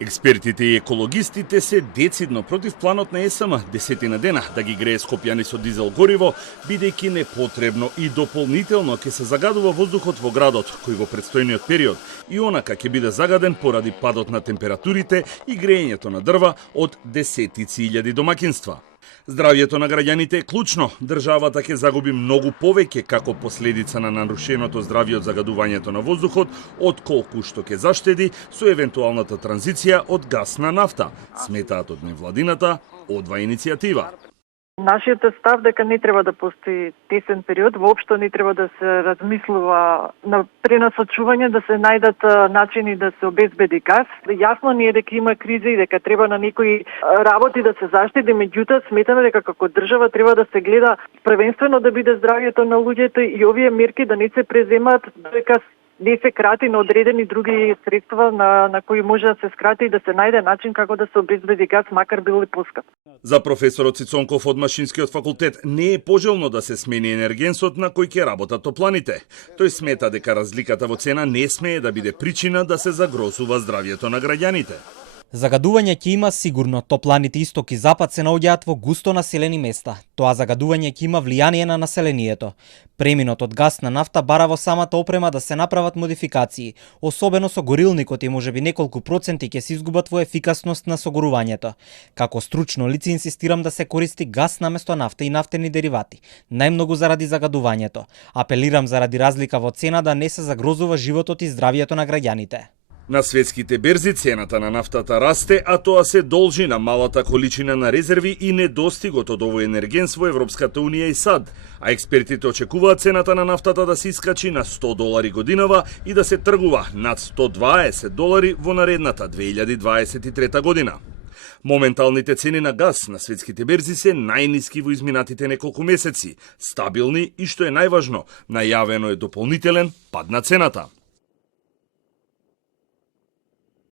Експертите и екологистите се децидно против планот на ЕСМ 10 дена да ги грее скопјани со дизел гориво, бидејќи непотребно и дополнително ќе се загадува воздухот во градот, кој во предстојниот период и онака ќе биде загаден поради падот на температурите и греењето на дрва од десетици илјади домакинства. Здравјето на граѓаните е клучно. Државата ќе загуби многу повеќе како последица на нарушеното здравје од загадувањето на воздухот, отколку што ќе заштеди со евентуалната транзиција од гас на нафта, сметаат од невладината Одва иницијатива. Нашиот став дека не треба да постои тесен период, воопшто не треба да се размислува на пренасочување, да се најдат начини да се обезбеди газ. Јасно ни е дека има криза и дека треба на некои работи да се заштеди, меѓутоа сметаме дека како држава треба да се гледа првенствено да биде здравјето на луѓето и овие мерки да не се преземат дека не се крати на одредени други средства на кои може да се скрати и да се најде начин како да се обезбеди газ, макар бил и поскап. За професорот Цицонков од Машинскиот факултет не е пожелно да се смени енергенсот на кој ќе работат топланите. Тој смета дека разликата во цена не смее да биде причина да се загрозува здравјето на граѓаните. Загадување ќе има сигурно, топланите исток и запад се наоѓаат во густо населени места. Тоа загадување ќе има влијание на населението. Преминот од гас на нафта бара во самата опрема да се направат модификации, особено со горилникот и можеби неколку проценти ќе се изгубат во ефикасност на согорувањето. Како стручно лице инсистирам да се користи гас наместо нафта и нафтени деривати, најмногу заради загадувањето. Апелирам заради разлика во цена да не се загрозува животот и здравјето на граѓаните. На светските берзи цената на нафтата расте, а тоа се должи на малата количина на резерви и недостигот од овој енергенс во Европската унија и САД, а експертите очекуваат цената на нафтата да се искачи на $100 годинава и да се тргува над $120 во наредната 2023 година. Моменталните цени на газ на светските берзи се најниски во изминатите неколку месеци, стабилни и што е најважно, најавено е дополнителен пад на цената.